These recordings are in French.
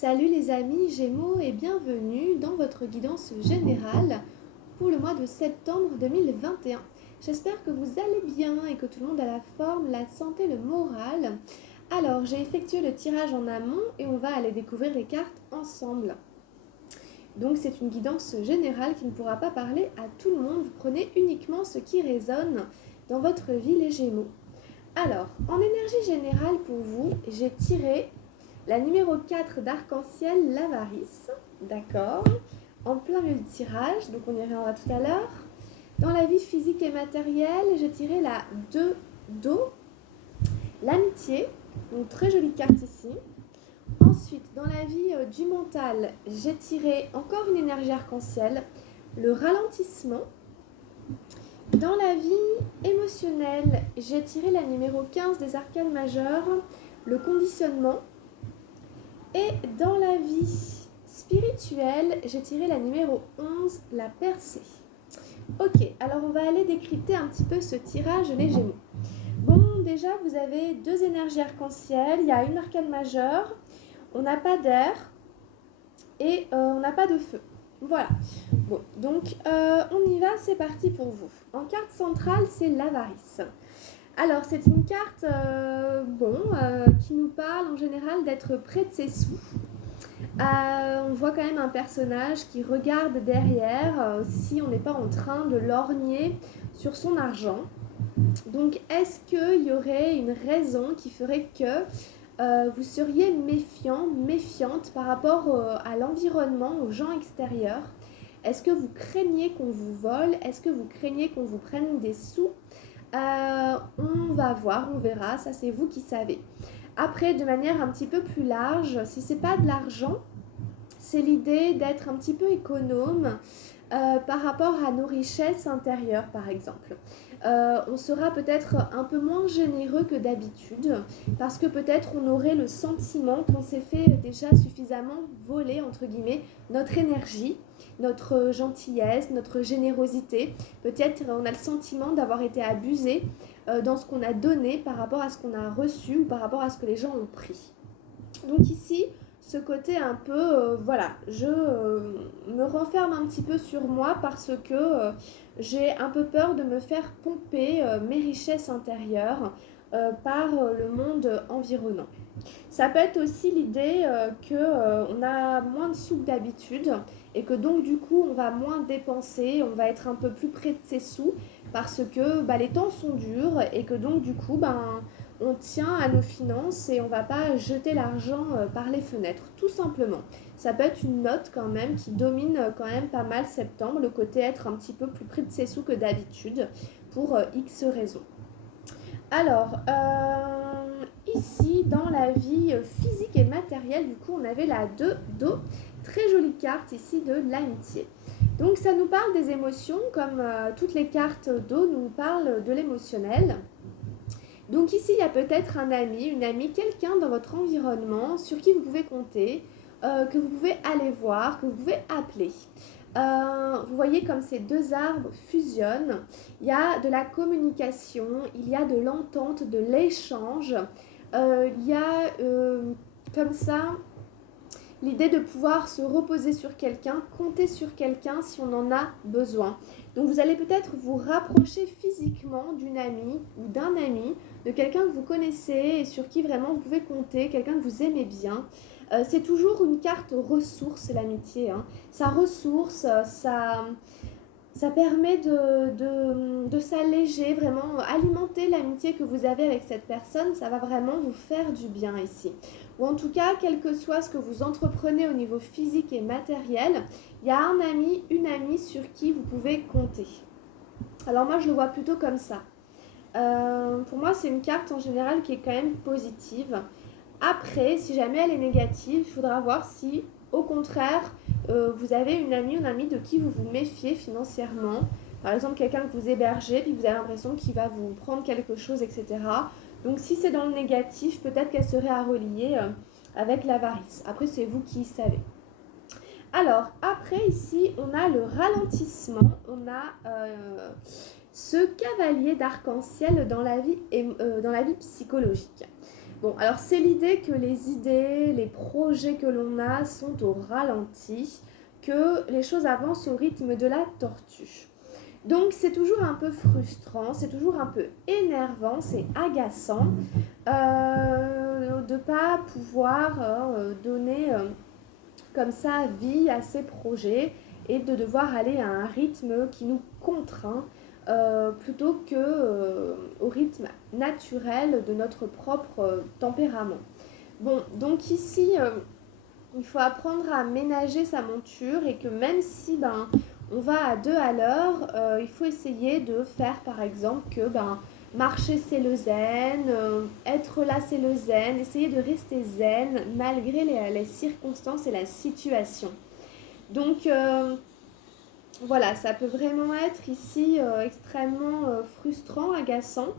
Salut les amis Gémeaux et bienvenue dans votre guidance générale pour le mois de septembre 2021. J'espère que vous allez bien et que tout le monde a la forme, la santé, le moral. Alors, j'ai effectué le tirage en amont et on va aller découvrir les cartes ensemble. Donc, c'est une guidance générale qui ne pourra pas parler à tout le monde. Vous prenez uniquement ce qui résonne dans votre vie, les Gémeaux. Alors, en énergie générale pour vous, j'ai tiré la numéro 4 d'arc-en-ciel, l'avarice. D'accord. En plein milieu du tirage, donc on y reviendra tout à l'heure. Dans la vie physique et matérielle, j'ai tiré la 2 d'eau, l'amitié. Donc très jolie carte ici. Ensuite, dans la vie du mental, j'ai tiré encore une énergie arc-en-ciel, le ralentissement. Dans la vie émotionnelle, j'ai tiré la numéro 15 des arcanes majeures, le conditionnement. Et dans la vie spirituelle, j'ai tiré la numéro 11, la percée. Ok, alors on va aller décrypter un petit peu ce tirage, les Gémeaux. Bon, déjà, vous avez deux énergies arc-en-ciel, il y a une arcane majeure, on n'a pas d'air et on n'a pas de feu. Voilà. Bon, donc on y va, c'est parti pour vous. En carte centrale, c'est l'avarice. Alors, c'est une carte qui nous parle en général d'être près de ses sous. On voit quand même un personnage qui regarde derrière si on n'est pas en train de lorgner sur son argent. Donc, est-ce qu'il y aurait une raison qui ferait que vous seriez méfiante par rapport à l'environnement, aux gens extérieurs? Est-ce que vous craignez qu'on vous vole? Est-ce que vous craignez qu'on vous prenne des sous? On va voir, on verra, ça c'est vous qui savez. Après, de manière un petit peu plus large, si c'est pas de l'argent, c'est l'idée d'être un petit peu économe par rapport à nos richesses intérieures, par exemple. On sera peut-être un peu moins généreux que d'habitude parce que peut-être on aurait le sentiment qu'on s'est fait déjà suffisamment voler, entre guillemets, notre énergie, notre gentillesse, notre générosité. Peut-être on a le sentiment d'avoir été abusé dans ce qu'on a donné par rapport à ce qu'on a reçu ou par rapport à ce que les gens ont pris. Donc ici, ce côté un peu, je me renferme un petit peu sur moi parce que j'ai un peu peur de me faire pomper mes richesses intérieures par le monde environnant. Ça peut être aussi l'idée qu'on a moins de sous que d'habitude et que donc du coup on va moins dépenser, on va être un peu plus près de ses sous parce que les temps sont durs et que donc du coup on tient à nos finances et on ne va pas jeter l'argent par les fenêtres, tout simplement. Ça peut être une note quand même qui domine quand même pas mal septembre, le côté être un petit peu plus près de ses sous que d'habitude pour X raisons. Alors, ici, dans la vie physique et matérielle, du coup, on avait la 2 d'eau. Très jolie carte ici de l'amitié. Donc, ça nous parle des émotions, comme toutes les cartes d'eau nous parlent de l'émotionnel. Donc ici, il y a peut-être un ami, une amie, quelqu'un dans votre environnement sur qui vous pouvez compter, que vous pouvez aller voir, que vous pouvez appeler. Vous voyez comme ces deux arbres fusionnent, il y a de la communication, il y a de l'entente, de l'échange, il y a comme ça l'idée de pouvoir se reposer sur quelqu'un, compter sur quelqu'un si on en a besoin. Donc vous allez peut-être vous rapprocher physiquement d'une amie ou d'un ami, de quelqu'un que vous connaissez et sur qui vraiment vous pouvez compter, quelqu'un que vous aimez bien. C'est toujours une carte ressource, l'amitié. Ça ressource, ça permet de s'alléger, vraiment alimenter l'amitié que vous avez avec cette personne. Ça va vraiment vous faire du bien ici. Ou en tout cas, quel que soit ce que vous entreprenez au niveau physique et matériel, il y a un ami, une amie sur qui vous pouvez compter. Alors moi, je le vois plutôt comme ça. Pour moi, c'est une carte en général qui est quand même positive. Après, si jamais elle est négative, il faudra voir si, au contraire, vous avez une amie ou un ami de qui vous vous méfiez financièrement. Par exemple, quelqu'un que vous hébergez, puis vous avez l'impression qu'il va vous prendre quelque chose, etc. Donc, si c'est dans le négatif, peut-être qu'elle serait à relier avec l'avarice. Après, c'est vous qui savez. Alors, après, ici, on a le ralentissement. On a ce cavalier d'arc-en-ciel dans la vie psychologique. Bon, alors c'est l'idée que les idées, les projets que l'on a sont au ralenti, que les choses avancent au rythme de la tortue. Donc c'est toujours un peu frustrant, c'est toujours un peu énervant, c'est agaçant de ne pas pouvoir donner comme ça vie à ces projets et de devoir aller à un rythme qui nous contraint plutôt que au rythme naturel de notre propre tempérament. Bon, donc ici, il faut apprendre à ménager sa monture et que même si on va à 2 à l'heure, il faut essayer de faire par exemple que marcher c'est le zen, être là c'est le zen, essayer de rester zen malgré les circonstances et la situation. Donc voilà, ça peut vraiment être ici extrêmement frustrant, agaçant.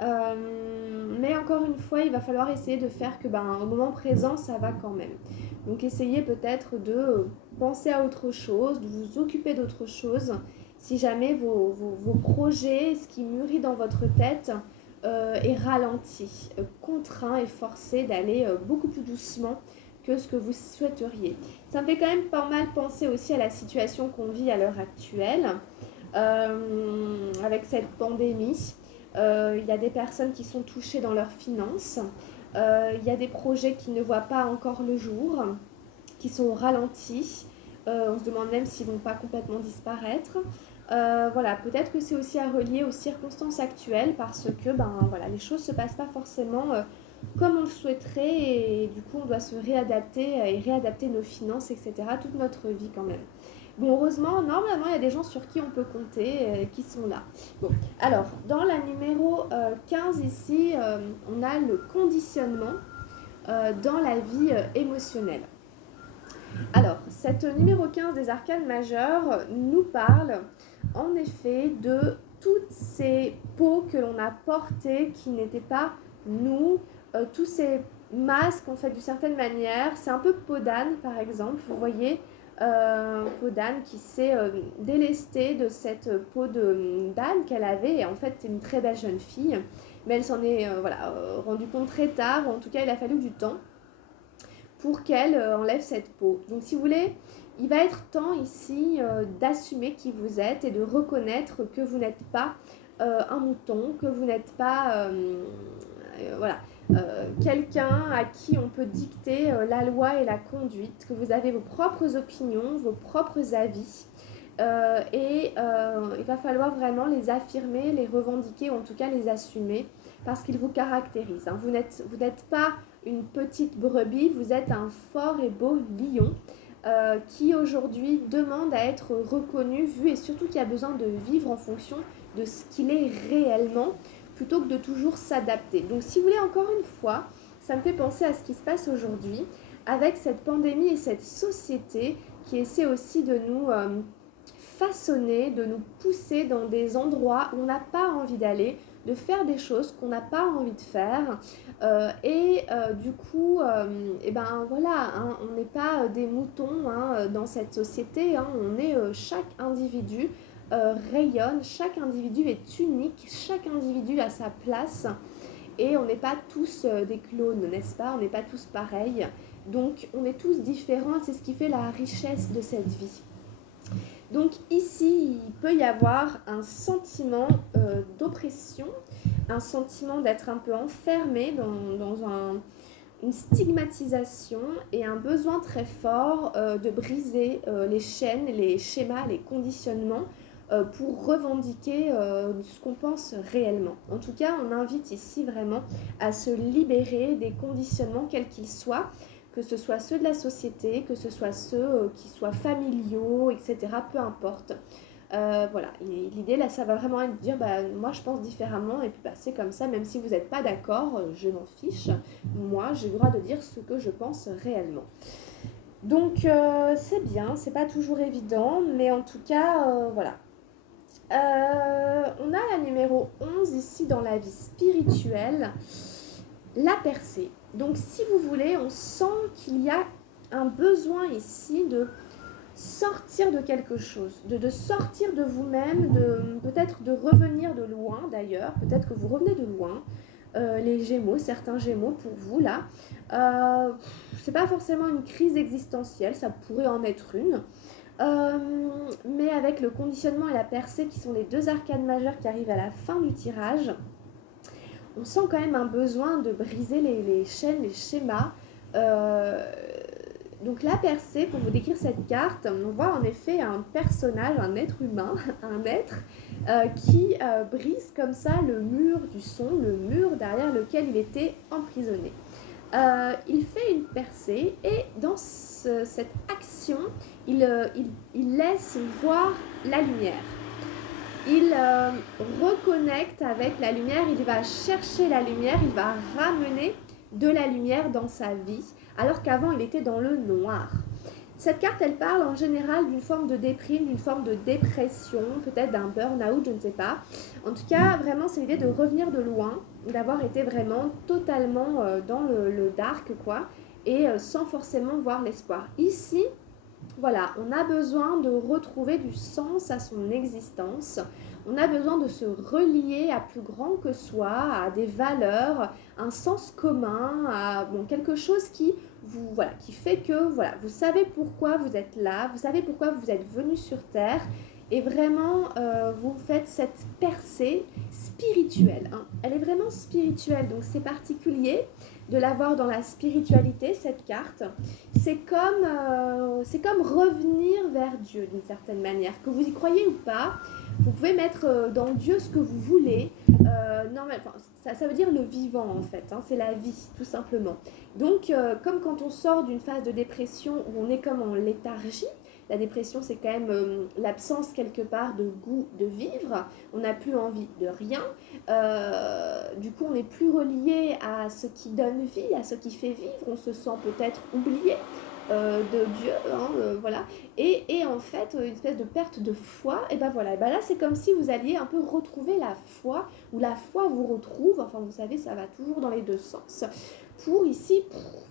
Mais encore une fois, il va falloir essayer de faire que au moment présent, ça va quand même. Donc essayez peut-être de penser à autre chose, de vous occuper d'autre chose. Si jamais vos projets, ce qui mûrit dans votre tête, est ralenti, contraint et forcé d'aller beaucoup plus doucement que ce que vous souhaiteriez. Ça me fait quand même pas mal penser aussi à la situation qu'on vit à l'heure actuelle, avec cette pandémie. Il y a des personnes qui sont touchées dans leurs finances. Il y a des projets qui ne voient pas encore le jour, qui sont ralentis. On se demande même s'ils ne vont pas complètement disparaître. Voilà, peut-être que c'est aussi à relier aux circonstances actuelles parce que voilà, les choses ne se passent pas forcément comme on le souhaiterait et du coup on doit se réadapter et réadapter nos finances, etc. toute notre vie quand même. Bon, heureusement, normalement, il y a des gens sur qui on peut compter, qui sont là. Bon, alors, dans la numéro 15 ici, on a le conditionnement dans la vie émotionnelle. Alors, cette numéro 15 des arcanes majeures nous parle en effet de toutes ces peaux que l'on a portées qui n'étaient pas nous, tous ces masques en fait d'une certaine manière. C'est un peu peau d'âne par exemple, vous voyez, peau d'âne qui s'est délestée de cette peau d'âne qu'elle avait et en fait c'est une très belle jeune fille, mais elle s'en est rendue compte très tard, en tout cas il a fallu du temps pour qu'elle enlève cette peau. Donc si vous voulez, il va être temps ici d'assumer qui vous êtes et de reconnaître que vous n'êtes pas un mouton, que vous n'êtes pas quelqu'un à qui on peut dicter la loi et la conduite, que vous avez vos propres opinions, vos propres avis. Il va falloir vraiment les affirmer, les revendiquer, ou en tout cas les assumer, parce qu'ils vous caractérisent. Hein. Vous n'êtes pas une petite brebis, vous êtes un fort et beau lion qui aujourd'hui demande à être reconnu, vu et surtout qui a besoin de vivre en fonction de ce qu'il est réellement, plutôt que de toujours s'adapter. Donc si vous voulez, encore une fois, ça me fait penser à ce qui se passe aujourd'hui avec cette pandémie et cette société qui essaie aussi de nous façonner, de nous pousser dans des endroits où on n'a pas envie d'aller, de faire des choses qu'on n'a pas envie de faire. Du coup, voilà, hein, on n'est pas des moutons dans cette société, hein, on est chaque individu rayonne, chaque individu est unique, chaque individu a sa place et on n'est pas tous des clones, n'est-ce pas? On n'est pas tous pareils, donc on est tous différents, c'est ce qui fait la richesse de cette vie. Donc ici, il peut y avoir un sentiment d'oppression, un sentiment d'être un peu enfermé dans une stigmatisation et un besoin très fort de briser les chaînes, les schémas, les conditionnements pour revendiquer ce qu'on pense réellement. En tout cas, on invite ici vraiment à se libérer des conditionnements quels qu'ils soient, que ce soit ceux de la société, que ce soit ceux qui soient familiaux, etc. Peu importe. Voilà, et l'idée là, ça va vraiment être de dire moi je pense différemment et puis c'est comme ça, même si vous n'êtes pas d'accord, je m'en fiche. Moi, j'ai le droit de dire ce que je pense réellement. Donc c'est bien, c'est pas toujours évident, mais en tout cas, voilà. On a la numéro 11 ici dans la vie spirituelle, la percée. Donc si vous voulez, on sent qu'il y a un besoin ici de sortir de quelque chose, de sortir de vous-même, peut-être de revenir de loin d'ailleurs, peut-être que vous revenez de loin, les Gémeaux, certains Gémeaux pour vous là. Euh, c'est pas forcément une crise existentielle, ça pourrait en être une. Euh, mais avec le conditionnement et la percée qui sont les deux arcanes majeures qui arrivent à la fin du tirage, on sent quand même un besoin de briser les chaînes, les schémas. Euh, donc la percée, pour vous décrire cette carte, on voit en effet un personnage, un être humain, un être qui brise comme ça le mur du son, le mur derrière lequel il était emprisonné. Il fait une percée et dans cette action, il laisse voir la lumière. Il reconnecte avec la lumière, il va chercher la lumière, il va ramener de la lumière dans sa vie, alors qu'avant il était dans le noir. Cette carte, elle parle en général d'une forme de déprime, d'une forme de dépression, peut-être d'un burn-out, je ne sais pas. En tout cas, vraiment, c'est l'idée de revenir de loin, d'avoir été vraiment totalement dans le dark, quoi, et sans forcément voir l'espoir. Ici, voilà, on a besoin de retrouver du sens à son existence. On a besoin de se relier à plus grand que soi, à des valeurs, un sens commun, à quelque chose qui qui fait que vous savez pourquoi vous êtes là, vous savez pourquoi vous êtes venu sur Terre, et vraiment vous faites cette percée spirituelle, hein. Elle est vraiment spirituelle, donc c'est particulier de l'avoir dans la spiritualité, cette carte. C'est comme revenir vers Dieu d'une certaine manière. Que vous y croyez ou pas, vous pouvez mettre dans Dieu ce que vous voulez. Ça veut dire le vivant en fait, hein, c'est la vie tout simplement. Donc comme quand on sort d'une phase de dépression où on est comme en léthargie, la dépression, c'est quand même l'absence quelque part de goût de vivre. On n'a plus envie de rien. Du coup, on n'est plus relié à ce qui donne vie, à ce qui fait vivre. On se sent peut-être oublié de Dieu, hein, voilà. Et en fait, une espèce de perte de foi. Et ben voilà. Et ben là, c'est comme si vous alliez un peu retrouver la foi, ou la foi vous retrouve. Enfin, vous savez, ça va toujours dans les deux sens. Pour ici,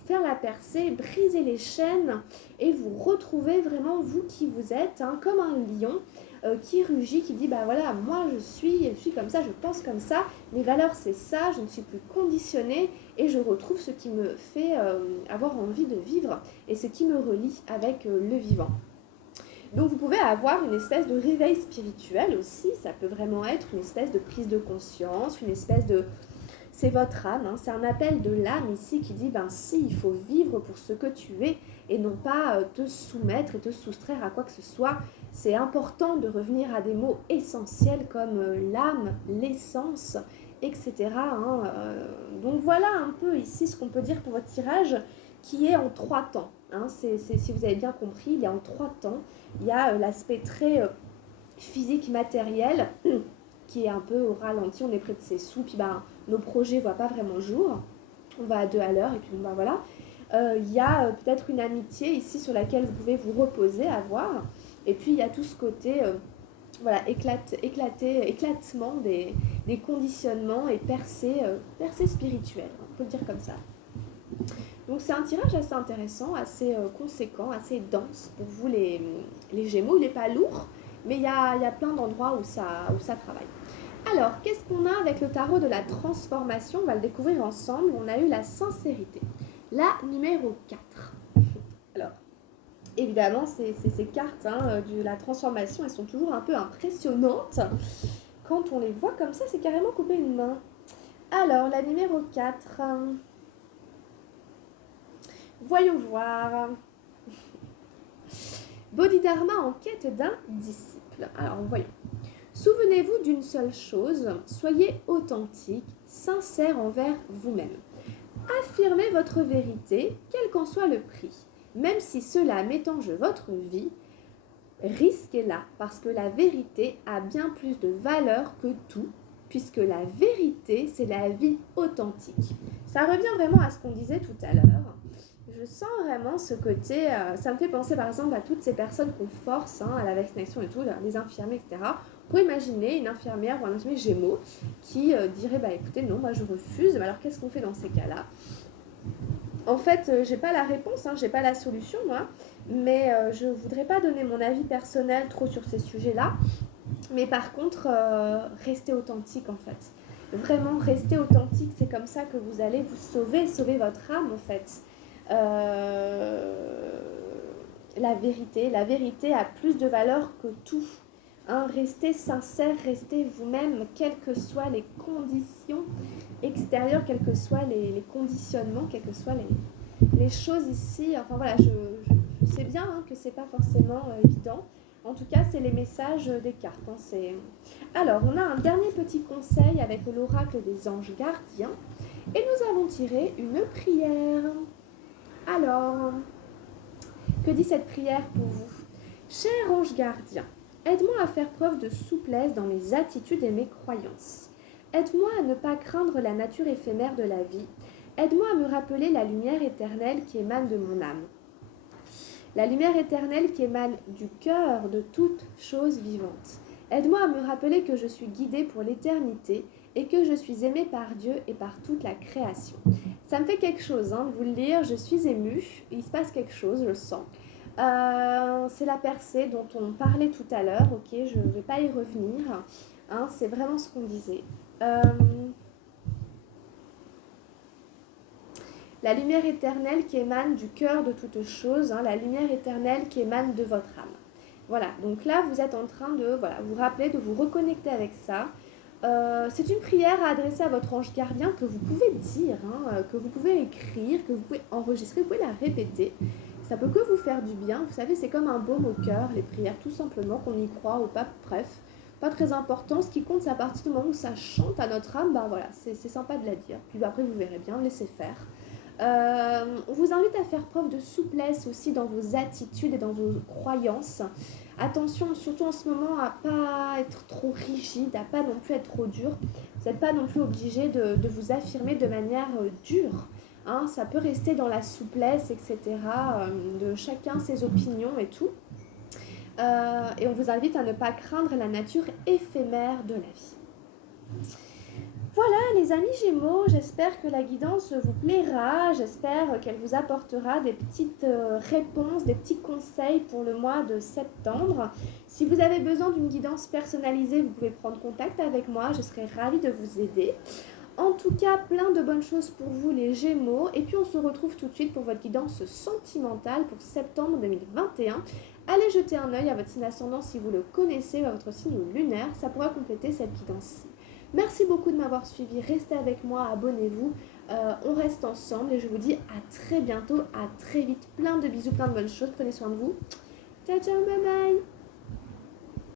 faire la percée, briser les chaînes et vous retrouver vraiment vous qui vous êtes, hein, comme un lion qui rugit, qui dit bah voilà, moi je suis comme ça, je pense comme ça, mes valeurs c'est ça, je ne suis plus conditionnée et je retrouve ce qui me fait avoir envie de vivre et ce qui me relie avec le vivant. Donc vous pouvez avoir une espèce de réveil spirituel aussi, ça peut vraiment être une espèce de prise de conscience, une espèce de... C'est votre âme, hein, c'est un appel de l'âme ici qui dit ben si, il faut vivre pour ce que tu es et non pas te soumettre et te soustraire à quoi que ce soit. C'est important de revenir à des mots essentiels comme l'âme, l'essence, etc. Hein, donc voilà un peu ici ce qu'on peut dire pour votre tirage qui est en trois temps. Hein, si vous avez bien compris, il y a en trois temps. Il y a l'aspect très physique, matériel, qui est un peu au ralenti, on est près de ses sous, puis ben, nos projets ne voient pas vraiment le jour. On va à deux à l'heure, et puis ben, voilà. Il y a peut-être une amitié ici sur laquelle vous pouvez vous reposer, avoir. Et puis il y a tout ce côté éclatement des conditionnements et percées spirituelles, on peut le dire comme ça. Donc c'est un tirage assez intéressant, assez conséquent, assez dense pour vous les Gémeaux. Il n'est pas lourd, mais il y a plein d'endroits où ça travaille. Alors, qu'est-ce qu'on a avec le tarot de la transformation? On va le découvrir ensemble. On a eu la sincérité. La numéro 4. Alors, évidemment, ces cartes de la transformation, elles sont toujours un peu impressionnantes. Quand on les voit comme ça, c'est carrément couper une main. Alors, la numéro 4. Voyons voir. Bodhidharma en quête d'un disciple. Alors, voyons. Souvenez-vous d'une seule chose, soyez authentique, sincère envers vous-même. Affirmez votre vérité, quel qu'en soit le prix. Même si cela met en jeu votre vie, risquez-la, parce que la vérité a bien plus de valeur que tout, puisque la vérité, c'est la vie authentique. Ça revient vraiment à ce qu'on disait tout à l'heure. Je sens vraiment ce côté, ça me fait penser par exemple à toutes ces personnes qu'on force à la vaccination et tout, les infirmiers, etc. On pourrait imaginer une infirmière ou un infirmier Gémeaux qui dirait bah écoutez non, moi je refuse, mais alors qu'est-ce qu'on fait dans ces cas-là? En fait, j'ai pas la réponse, j'ai pas la solution moi, mais je voudrais pas donner mon avis personnel trop sur ces sujets-là, mais par contre rester authentique en fait. Vraiment, restez authentique, c'est comme ça que vous allez vous sauver votre âme en fait. Euh, la vérité a plus de valeur que tout. Hein, restez sincère, restez vous-même, quelles que soient les conditions extérieures, quels que soient les conditionnements, quelles que soient les choses ici. Enfin voilà, je sais bien hein, que c'est pas forcément évident. En tout cas, c'est les messages des cartes. Hein, alors, on a un dernier petit conseil avec l'oracle des anges gardiens. Et nous avons tiré une prière. Alors, que dit cette prière pour vous? Cher ange gardien, aide-moi à faire preuve de souplesse dans mes attitudes et mes croyances. Aide-moi à ne pas craindre la nature éphémère de la vie. Aide-moi à me rappeler la lumière éternelle qui émane de mon âme. La lumière éternelle qui émane du cœur de toute chose vivante. Aide-moi à me rappeler que je suis guidée pour l'éternité et que je suis aimée par Dieu et par toute la création. Ça me fait quelque chose hein, de vous le lire, je suis émue, il se passe quelque chose, je le sens. C'est la percée dont on parlait tout à l'heure, ok, je ne vais pas y revenir, hein, c'est vraiment ce qu'on disait. La lumière éternelle qui émane du cœur de toute chose, hein, la lumière éternelle qui émane de votre âme. Voilà, donc là vous êtes en train de vous rappeler, de vous reconnecter avec ça. C'est une prière à adresser à votre ange gardien que vous pouvez dire, hein, que vous pouvez écrire, que vous pouvez enregistrer, vous pouvez la répéter. Ça peut que vous faire du bien. Vous savez, c'est comme un baume au cœur, les prières, tout simplement, qu'on y croit ou pas. Bref, pas très important. Ce qui compte, c'est à partir du moment où ça chante à notre âme, bah voilà, c'est sympa de la dire. Puis après, vous verrez bien, laissez faire. On vous invite à faire preuve de souplesse aussi dans vos attitudes et dans vos croyances. Attention, surtout en ce moment, à pas être trop rigide, à pas non plus être trop dur. Vous n'êtes pas non plus obligé de vous affirmer de manière dure. Hein, ça peut rester dans la souplesse, etc. De chacun ses opinions et tout. Et on vous invite à ne pas craindre la nature éphémère de la vie. Voilà les amis Gémeaux, j'espère que la guidance vous plaira, j'espère qu'elle vous apportera des petites réponses, des petits conseils pour le mois de septembre. Si vous avez besoin d'une guidance personnalisée, vous pouvez prendre contact avec moi, je serai ravie de vous aider. En tout cas, plein de bonnes choses pour vous les Gémeaux. Et puis on se retrouve tout de suite pour votre guidance sentimentale pour septembre 2021. Allez jeter un œil à votre signe ascendant si vous le connaissez ou à votre signe lunaire, ça pourra compléter cette guidance-ci. Merci beaucoup de m'avoir suivi, restez avec moi, abonnez-vous, on reste ensemble et je vous dis à très bientôt, à très vite, plein de bisous, plein de bonnes choses, prenez soin de vous. Ciao ciao, bye bye.